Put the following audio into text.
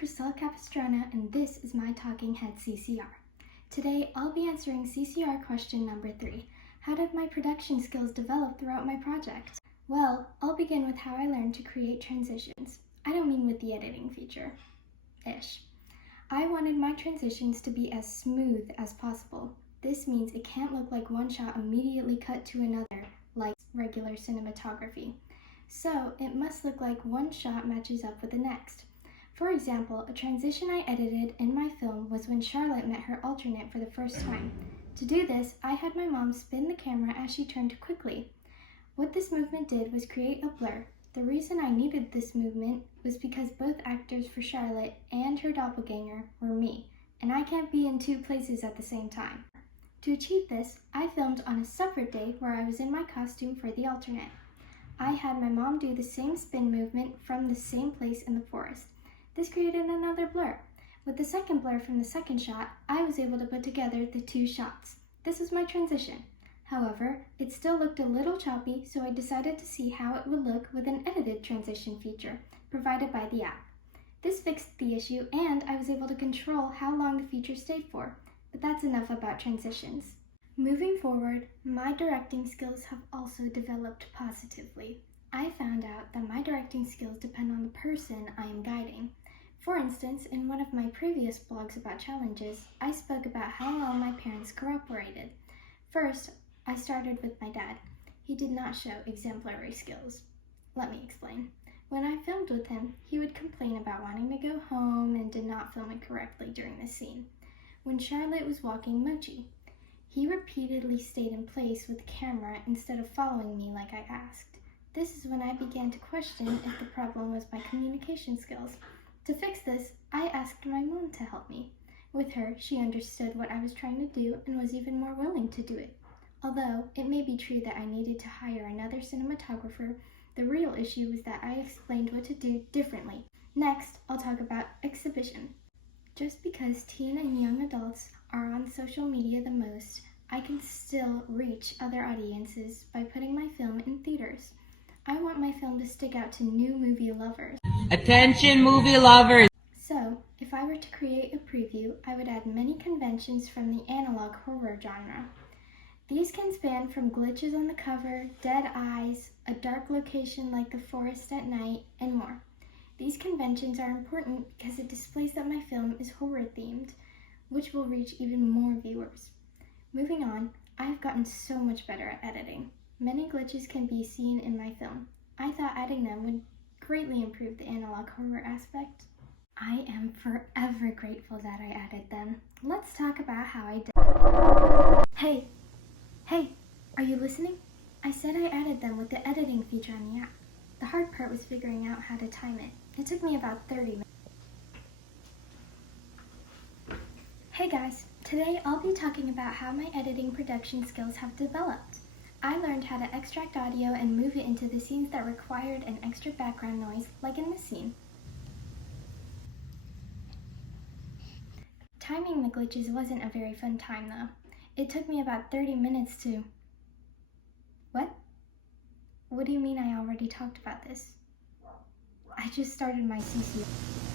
Crystal Capistrano, and this is my Talking Head CCR. Today, I'll be answering CCR question number 3. How did my production skills develop throughout my project? Well, I'll begin with how I learned to create transitions. I don't mean with the editing feature. I wanted my transitions to be as smooth as possible. This means it can't look like one shot immediately cut to another, like regular cinematography. So, it must look like one shot matches up with the next. For example, a transition I edited in my film was when Charlotte met her alternate for the first time. To do this, I had my mom spin the camera as she turned quickly. What this movement did was create a blur. The reason I needed this movement was because both actors for Charlotte and her doppelganger were me, and I can't be in two places at the same time. To achieve this, I filmed on a separate day where I was in my costume for the alternate. I had my mom do the same spin movement from the same place in the forest. This created another blur. With the second blur from the second shot, I was able to put together the two shots. This was my transition. However, it still looked a little choppy, so I decided to see how it would look with an edited transition feature provided by the app. This fixed the issue, and I was able to control how long the feature stayed for. But that's enough about transitions. Moving forward, my directing skills have also developed positively. I found out that my directing skills depend on the person I am guiding. For instance, in one of my previous blogs about challenges, I spoke about how well my parents cooperated. First, I started with my dad. He did not show exemplary skills. Let me explain. When I filmed with him, he would complain about wanting to go home and did not film it correctly during the scene. When Charlotte was walking Mochi, he repeatedly stayed in place with the camera instead of following me like I asked. This is when I began to question if the problem was my communication skills. To fix this, I asked my mom to help me. With her, she understood what I was trying to do and was even more willing to do it. Although it may be true that I needed to hire another cinematographer, the real issue was that I explained what to do differently. Next, I'll talk about exhibition. Just because teen and young adults are on social media the most, I can still reach other audiences by putting my film in theaters. I want my film to stick out to new movie lovers. Attention movie lovers! So, if I were to create a preview, I would add many conventions from the analog horror genre. These can span from glitches on the cover, dead eyes, a dark location like the forest at night, and more. These conventions are important because it displays that my film is horror themed, which will reach even more viewers. Moving on, I've gotten so much better at editing. Many glitches can be seen in my film. I thought adding them would greatly improve the analog horror aspect. I am forever grateful that I added them. Let's talk about how I did. Hey, are you listening? I said I added them with the editing feature on the app. The hard part was figuring out how to time it. It took me about 30 minutes. Hey guys, today I'll be talking about how my editing production skills have developed. I learned how to extract audio and move it into the scenes that required an extra background noise, like in this scene. Timing the glitches wasn't a very fun time though. It took me about 30 minutes to... What? What do you mean I already talked about this? I just started my CCR.